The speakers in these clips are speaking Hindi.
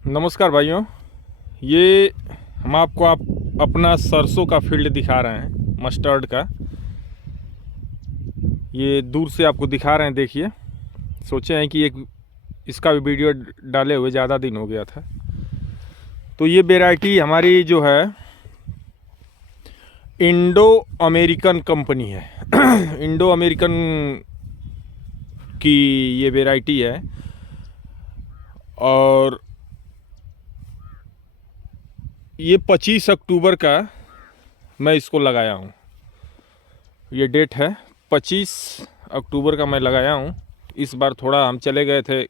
नमस्कार भाइयों। ये हम आपको अपना सरसों का फील्ड दिखा रहे हैं, मस्टर्ड का। ये दूर से आपको दिखा रहे हैं, देखिए। सोचे हैं कि एक इसका भी वीडियो डाले हुए ज़्यादा दिन हो गया था। तो ये वैरायटी हमारी जो है इंडो अमेरिकन कंपनी है। इंडो अमेरिकन की ये वैरायटी है और ये 25 अक्टूबर का मैं इसको लगाया हूँ। ये डेट है 25 अक्टूबर का मैं लगाया हूँ। इस बार थोड़ा हम चले गए थे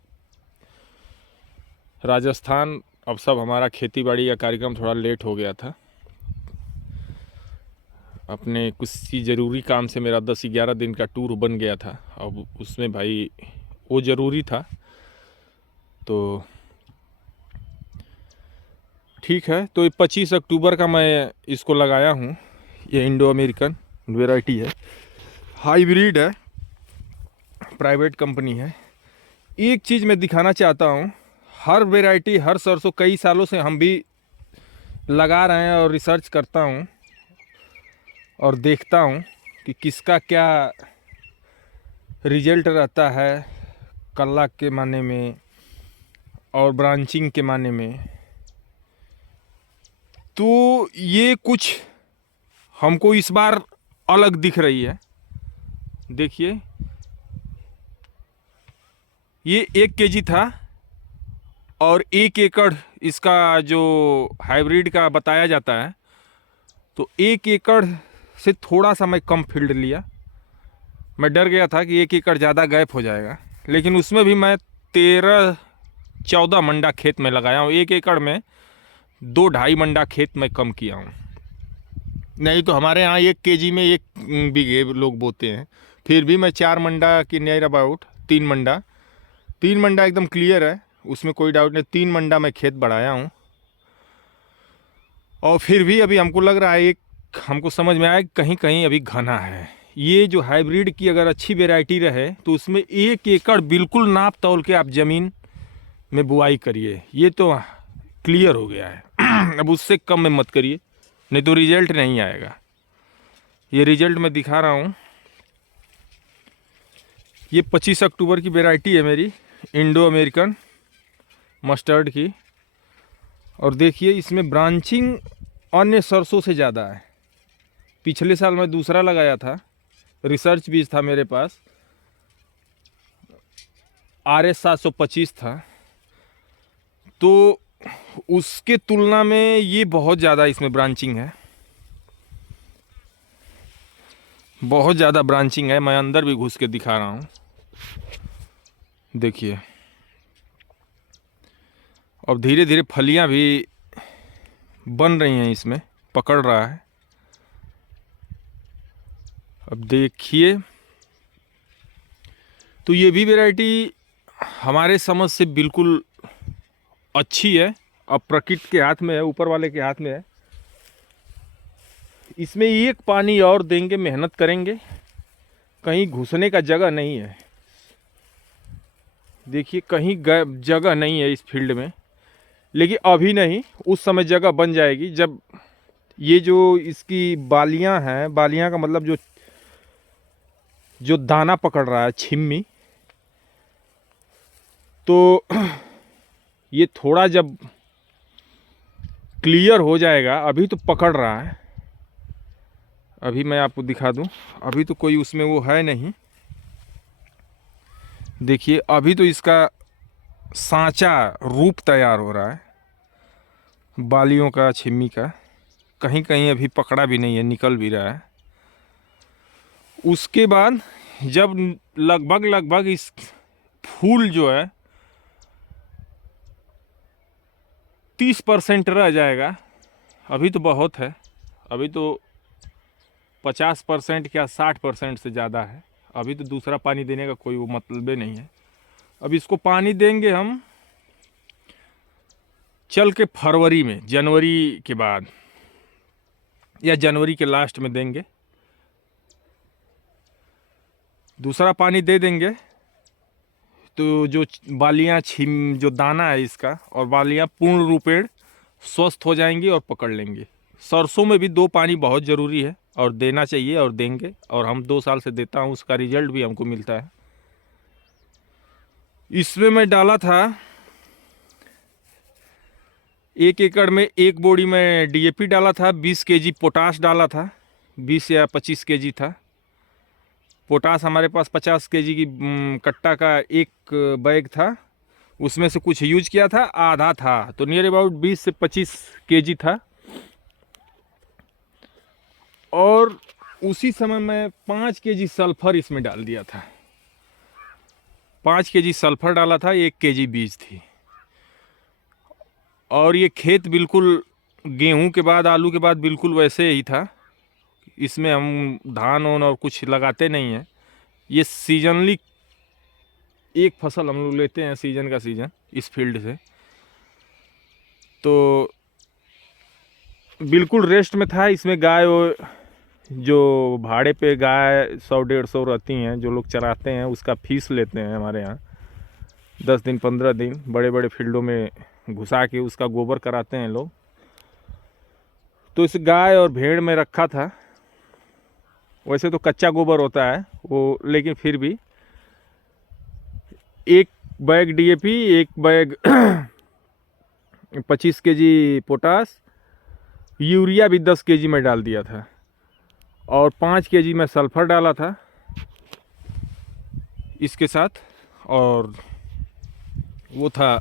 राजस्थान। अब सब हमारा खेती बाड़ी का कार्यक्रम थोड़ा लेट हो गया था। अपने कुछ ही ज़रूरी काम से मेरा 10-11 दिन का टूर बन गया था। अब उसमें भाई वो ज़रूरी था, तो ठीक है। तो ये 25 अक्टूबर का मैं इसको लगाया हूँ। ये इंडो अमेरिकन वेराइटी है, हाइब्रिड है, प्राइवेट कंपनी है। एक चीज़ मैं दिखाना चाहता हूँ, हर वैरायटी हर सरसों कई सालों से हम भी लगा रहे हैं और रिसर्च करता हूँ और देखता हूँ कि किसका क्या रिजल्ट रहता है कल्ला के माने में और ब्रांचिंग के माने में। तो ये कुछ हमको इस बार अलग दिख रही है। देखिए, ये 1 केजी था और 1 एकड़ इसका जो हाइब्रिड का बताया जाता है, तो 1 एकड़ से थोड़ा सा मैं कम फील्ड लिया। मैं डर गया था कि 1 एकड़ ज़्यादा गैप हो जाएगा, लेकिन उसमें भी मैं 13-14 मंडा खेत में लगाया हूँ। 1 एकड़ में 2-2.5 मंडा खेत में कम किया हूँ। नहीं तो हमारे यहाँ 1 केजी में 1 बीघे लोग बोते हैं। फिर भी मैं 4 मंडा की नियर अबाउट 3 मंडा एकदम क्लियर है, उसमें कोई डाउट नहीं। 3 मंडा मैं खेत बढ़ाया हूँ और फिर भी अभी हमको लग रहा है, एक हमको समझ में आया कहीं कहीं अभी घना है। ये जो हाइब्रिड की अगर अच्छी वैरायटी रहे तो उसमें 1 एकड़ बिल्कुल नाप तौल के आप ज़मीन में बुआई करिए। ये तो क्लियर हो गया है। अब उससे कम में मत करिए, नहीं तो रिजल्ट नहीं आएगा। ये रिजल्ट मैं दिखा रहा हूँ। ये 25 अक्टूबर की वैरायटी है मेरी, इंडो अमेरिकन मस्टर्ड की। और देखिए, इसमें ब्रांचिंग अन्य सरसों से ज़्यादा है। पिछले साल मैं दूसरा लगाया था, रिसर्च बीज था मेरे पास, RS 725 था, तो उसके तुलना में ये बहुत ज़्यादा इसमें ब्रांचिंग है, बहुत ज़्यादा ब्रांचिंग है। मैं अंदर भी घुस के दिखा रहा हूँ, देखिए। अब धीरे धीरे फलियाँ भी बन रही हैं, इसमें पकड़ रहा है। अब देखिए, तो ये भी वैरायटी हमारे समझ से बिल्कुल अच्छी है। अब प्रकृति के हाथ में है, ऊपर वाले के हाथ में है। इसमें एक पानी और देंगे, मेहनत करेंगे, कहीं घुसने का जगह नहीं है। देखिए, कहीं जगह नहीं है इस फील्ड में, लेकिन अभी नहीं, उस समय जगह बन जाएगी जब ये जो इसकी बालियां हैं, बालियां का मतलब जो जो दाना पकड़ रहा है, छिम्मी, तो ये थोड़ा जब क्लियर हो जाएगा। अभी तो पकड़ रहा है, अभी मैं आपको दिखा दूं, अभी तो कोई उसमें वो है नहीं। देखिए, अभी तो इसका सांचा रूप तैयार हो रहा है बालियों का, छिम्मी का। कहीं कहीं अभी पकड़ा भी नहीं है, निकल भी रहा है। उसके बाद जब लगभग लगभग इस फूल जो है 30% रह जाएगा, अभी तो बहुत है, अभी तो 50% क्या 60% से ज़्यादा है। अभी तो दूसरा पानी देने का कोई वो मतलब ही नहीं है। अब इसको पानी देंगे हम चल के फरवरी में, जनवरी के बाद या जनवरी के लास्ट में देंगे। दूसरा पानी दे देंगे तो जो बालियाँ छिम जो दाना है इसका और बालियाँ पूर्ण रूपेण स्वस्थ हो जाएंगी और पकड़ लेंगे। सरसों में भी 2 पानी बहुत ज़रूरी है और देना चाहिए और देंगे, और हम 2 साल से देता हूँ, उसका रिजल्ट भी हमको मिलता है। इसमें मैं डाला था 1 एकड़ में 1 बोरी में डीएपी डाला था, 20 केजी पोटाश डाला था, 20 या 25 केजी था पोटाश। हमारे पास 50 केजी की कट्टा का एक बैग था, उसमें से कुछ यूज किया था, आधा था, तो नियर अबाउट 20 से 25 केजी था। और उसी समय मैं 5 केजी सल्फर इसमें डाल दिया था। 5 केजी सल्फर डाला था, 1 केजी बीज थी। और ये खेत बिल्कुल गेहूं के बाद, आलू के बाद बिल्कुल वैसे ही था। इसमें हम धान ओन और कुछ लगाते नहीं हैं। ये सीजनली एक फसल हम लोग लेते हैं, सीजन का सीजन, इस फील्ड से। तो बिल्कुल रेस्ट में था। इसमें गाय जो भाड़े पे गाय 100-150 रहती हैं, जो लोग चराते हैं, उसका फीस लेते हैं हमारे यहाँ 10 दिन 15 दिन, बड़े बड़े फील्डों में घुसा के उसका गोबर कराते हैं लोग। तो इस गाय और भेड़ में रखा था। वैसे तो कच्चा गोबर होता है वो, लेकिन फिर भी 1 bag DAP, 1 bag 25 KG potash, urea भी 10 केजी में डाल दिया था, और 5 केजी में सल्फर डाला था इसके साथ। और वो था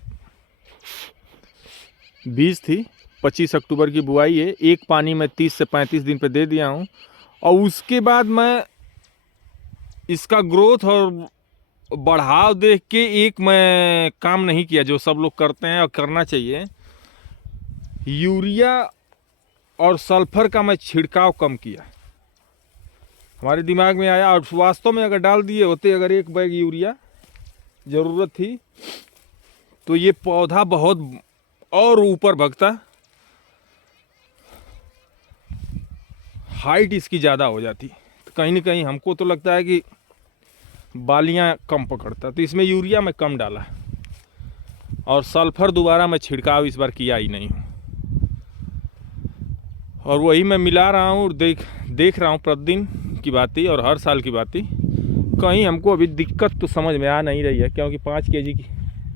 बीज थी, 25 अक्टूबर की बुआई है। 1 पानी में 30 से 35 दिन पे दे दिया हूँ। और उसके बाद मैं इसका ग्रोथ और बढ़ाव देख के एक मैं काम नहीं किया जो सब लोग करते हैं और करना चाहिए। यूरिया और सल्फर का मैं छिड़काव कम किया। हमारे दिमाग में आया, और वास्तव में अगर डाल दिए होते, अगर 1 बैग यूरिया ज़रूरत थी, तो ये पौधा बहुत और ऊपर भगता, हाइट इसकी ज़्यादा हो जाती। तो कहीं ना कहीं हमको तो लगता है कि बालियाँ कम पकड़ता, तो इसमें यूरिया मैं कम डाला, और सल्फर दोबारा मैं छिड़काव इस बार किया ही नहीं हूँ। और वही मैं मिला रहा हूँ, देख रहा हूँ प्रतिदिन की बातें और हर साल की बातें। कहीं हमको अभी दिक्कत तो समझ में आ नहीं रही है, क्योंकि 5 केजी की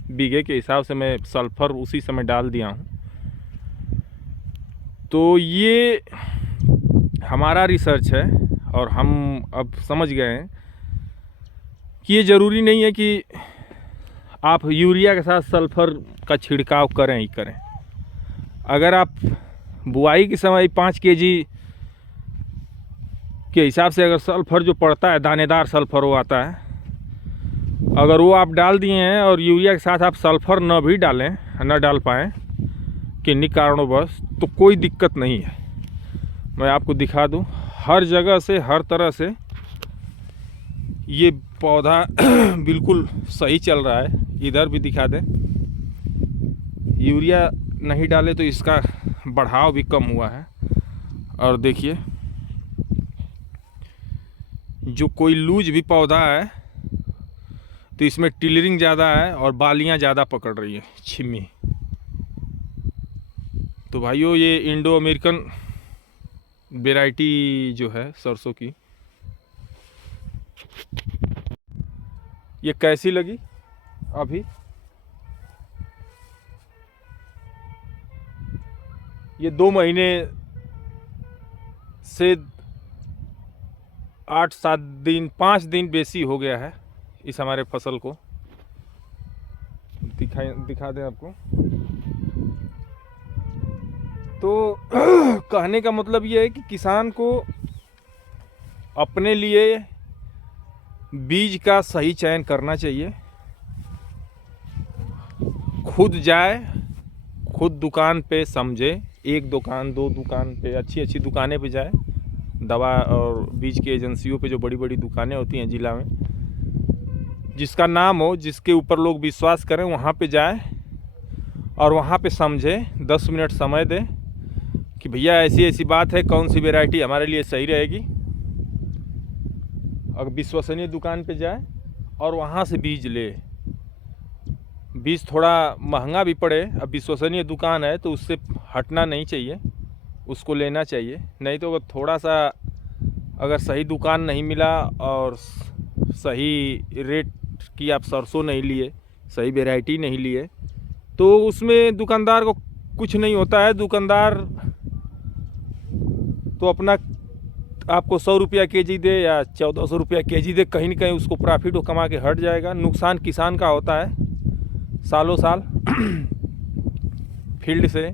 बीघे के हिसाब से मैं सल्फर उसी समय डाल दिया हूँ। तो ये हमारा रिसर्च है, और हम अब समझ गए हैं कि ये ज़रूरी नहीं है कि आप यूरिया के साथ सल्फर का छिड़काव करें ही करें। अगर आप बुआई के समय 5 केजी के हिसाब से अगर सल्फर जो पड़ता है, दानेदार सल्फर वो आता है, अगर वो आप डाल दिए हैं और यूरिया के साथ आप सल्फर न भी डालें, न डाल पाएँ किन्हीं कारणों, तो कोई दिक्कत नहीं है। मैं आपको दिखा दूं, हर जगह से, हर तरह से ये पौधा बिल्कुल सही चल रहा है। इधर भी दिखा दें, यूरिया नहीं डाले तो इसका बढ़ाव भी कम हुआ है। और देखिए, जो कोई लूज भी पौधा है तो इसमें टिलरिंग ज़्यादा है और बालियाँ ज़्यादा पकड़ रही है, छिमी। तो भाइयों, ये इंडो अमेरिकन वैरायटी जो है सरसों की, ये कैसी लगी अभी? ये 2 महीने से 8-7 दिन, 5 दिन बेसी हो गया है इस हमारे फसल को। दिखा दें आपको। तो कहने का मतलब ये है कि किसान को अपने लिए बीज का सही चयन करना चाहिए। खुद जाए, खुद दुकान पे समझे, 1 दुकान 2 दुकान पे, अच्छी दुकानें पे जाए, दवा और बीज की एजेंसियों पे जो बड़ी बड़ी दुकानें होती हैं ज़िला में, जिसका नाम हो, जिसके ऊपर लोग विश्वास करें, वहाँ पे जाए और वहाँ पे समझे, 10 मिनट समय दें कि भैया ऐसी बात है, कौन सी वैरायटी हमारे लिए सही रहेगी। अगर विश्वसनीय दुकान पे जाए और वहाँ से बीज ले, बीज थोड़ा महंगा भी पड़े, अब विश्वसनीय दुकान है तो उससे हटना नहीं चाहिए, उसको लेना चाहिए। नहीं तो अगर थोड़ा सा अगर सही दुकान नहीं मिला और सही रेट की आप सरसों नहीं लिए, सही वैरायटी नहीं लिए, तो उसमें दुकानदार को कुछ नहीं होता है। दुकानदार तो अपना आपको 100 रुपया केजी दे या 1400 रुपया केजी दे, कहीं ना कहीं उसको प्रॉफिट वो कमा के हट जाएगा। नुकसान किसान का होता है सालों साल फील्ड से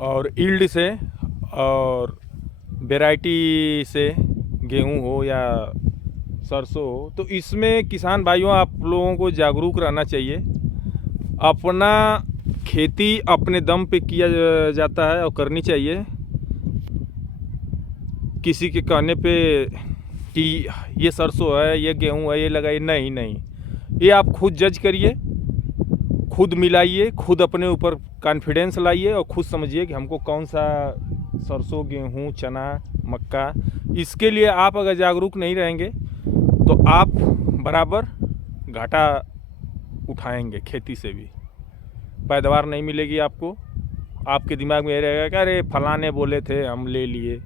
और ईल्ड से और वैरायटी से, गेहूं हो या सरसों हो। तो इसमें किसान भाइयों आप लोगों को जागरूक रहना चाहिए। अपना खेती अपने दम पे किया जाता है और करनी चाहिए। किसी के कहने पे कि ये सरसों है, ये गेहूं है, ये लगाइए, नहीं नहीं, ये आप खुद जज करिए, खुद मिलाइए, खुद अपने ऊपर कॉन्फिडेंस लाइए और खुद समझिए कि हमको कौन सा सरसों, गेहूं, चना, मक्का। इसके लिए आप अगर जागरूक नहीं रहेंगे तो आप बराबर घाटा उठाएंगे। खेती से भी पैदावार नहीं मिलेगी आपको। आपके दिमाग में ये रहेगा कि अरे फलाने बोले थे हम ले लिए।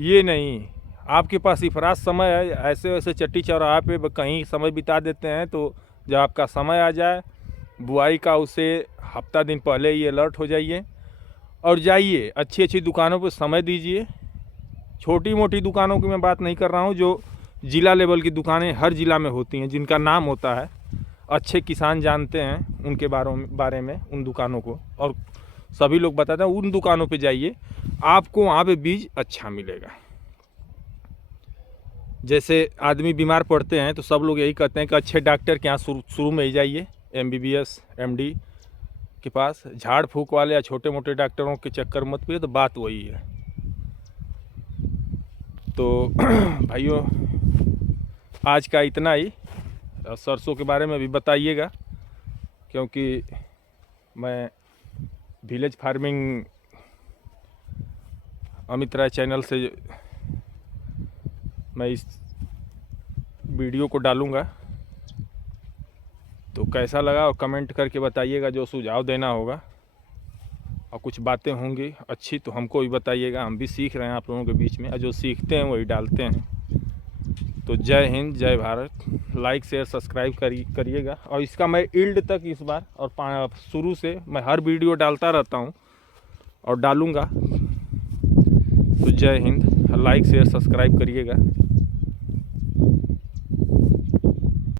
ये नहीं, आपके पास इफरात समय है। ऐसे वैसे चट्टी चौराहा पे कहीं समय बिता देते हैं, तो जब आपका समय आ जाए बुआई का, उसे हफ्ता दिन पहले ही अलर्ट हो जाइए और जाइए अच्छी अच्छी दुकानों पर समय दीजिए। छोटी मोटी दुकानों की मैं बात नहीं कर रहा हूँ, जो ज़िला लेवल की दुकानें हर ज़िला में होती हैं, जिनका नाम होता है, अच्छे किसान जानते हैं उनके बारे में उन दुकानों को, और सभी लोग बताते हैं उन दुकानों पे जाइए, आपको वहाँ पे बीज अच्छा मिलेगा। जैसे आदमी बीमार पड़ते हैं तो सब लोग यही कहते हैं कि अच्छे डॉक्टर के यहाँ शुरू में ही जाइए, MBBS MD के पास। झाड़ फूक वाले या छोटे मोटे डॉक्टरों के चक्कर मत पिए। तो बात वही है। तो भाइयों आज का इतना ही। सरसों के बारे में भी बताइएगा, क्योंकि मैं village farming Amit Rai channel से मैं इस वीडियो को डालूँगा। तो कैसा लगा और कमेंट करके बताइएगा। जो सुझाव देना होगा और कुछ बातें होंगी अच्छी तो हमको भी बताइएगा। हम भी सीख रहे हैं आप लोगों के बीच में, और जो सीखते हैं वही डालते हैं। तो जय हिंद, जय भारत। लाइक शेयर सब्सक्राइब करिएगा। और इसका मैं ईल्ड तक इस बार और शुरू से मैं हर वीडियो डालता रहता हूँ और डालूँगा। तो जय हिंद, लाइक शेयर सब्सक्राइब करिएगा।